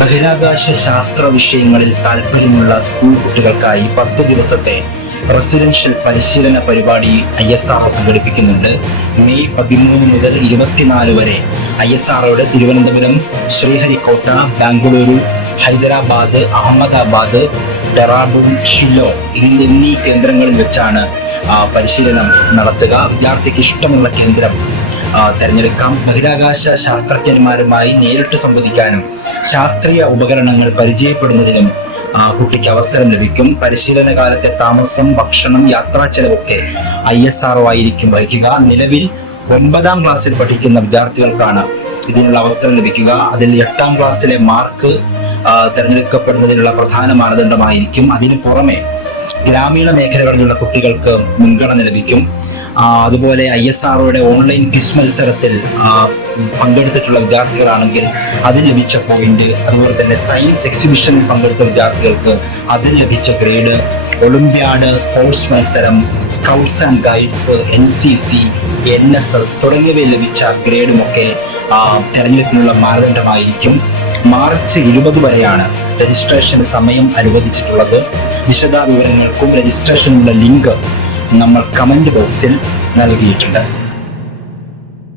ബഹിരാകാശ ശാസ്ത്ര വിഷയങ്ങളിൽ താല്പര്യമുള്ള സ്കൂൾ കുട്ടികൾക്കായി 10 ദിവസത്തെ റെസിഡൻഷ്യൽ പരിശീലന പരിപാടി ISRO സംഘടിപ്പിക്കുന്നുണ്ട്. മെയ് 13 മുതൽ 24 വരെ ISROയുടെ തിരുവനന്തപുരം, ശ്രീഹരിക്കോട്ട, ബാംഗ്ലൂരു, ഹൈദരാബാദ്, അഹമ്മദാബാദ്, ഡെറാഡൂൺ, ഷില്ലോങ് എന്നീ കേന്ദ്രങ്ങളിൽ വെച്ചാണ് പരിശീലനം നടത്തുക. വിദ്യാർത്ഥിക്ക് ഇഷ്ടമുള്ള കേന്ദ്രം തെരഞ്ഞെടുക്കാം. ബഹിരാകാശ ശാസ്ത്രജ്ഞന്മാരുമായി നേരിട്ട് സംവദിക്കാനും ശാസ്ത്രീയ ഉപകരണങ്ങൾ പരിചയപ്പെടുന്നതിനും കുട്ടിക്ക് അവസരം ലഭിക്കും. പരിശീലന കാലത്തെ താമസം, ഭക്ഷണം, യാത്രാ ചെലവൊക്കെ ISRO ആയിരിക്കും വഹിക്കുക. നിലവിൽ 9ാം ക്ലാസ്സിൽ പഠിക്കുന്ന വിദ്യാർത്ഥികൾക്കാണ് ഇതിനുള്ള അവസരം ലഭിക്കുക. അതിൽ 8ാം ക്ലാസ്സിലെ മാർക്ക് തിരഞ്ഞെടുക്കപ്പെടുന്നതിനുള്ള പ്രധാന മാനദണ്ഡമായിരിക്കും. അതിനു പുറമെ ഗ്രാമീണ മേഖലകളിലുള്ള കുട്ടികൾക്ക് മുൻഗണന ലഭിക്കും. അതുപോലെ ISROയുടെ ഓൺലൈൻ ക്വിസ് മത്സരത്തിൽ പങ്കെടുത്തിട്ടുള്ള വിദ്യാർത്ഥികളാണെങ്കിൽ അതിന് ലഭിച്ച പോയിന്റ്, അതുപോലെ തന്നെ സയൻസ് എക്സിബിഷനിൽ പങ്കെടുത്ത വിദ്യാർത്ഥികൾക്ക് അതിന് ലഭിച്ച ഗ്രേഡ്, ഒളിമ്പ്യാഡ്, സ്പോർട്സ് മത്സരം, scouts and guides, NCC, NSS തുടങ്ങിയവയിൽ ലഭിച്ച ഗ്രേഡുമൊക്കെ തെരഞ്ഞെടുപ്പിനുള്ള മാനദണ്ഡമായിരിക്കും. മാർച്ച് 20 വരെയാണ് രജിസ്ട്രേഷന് സമയം അനുവദിച്ചിട്ടുള്ളത്. വിശദവിവരങ്ങൾക്കും രജിസ്ട്രേഷനുള്ള ലിങ്ക് നമ്മൾ കമന്റ് ബോക്സിൽ നൽകിയിട്ടുണ്ട്.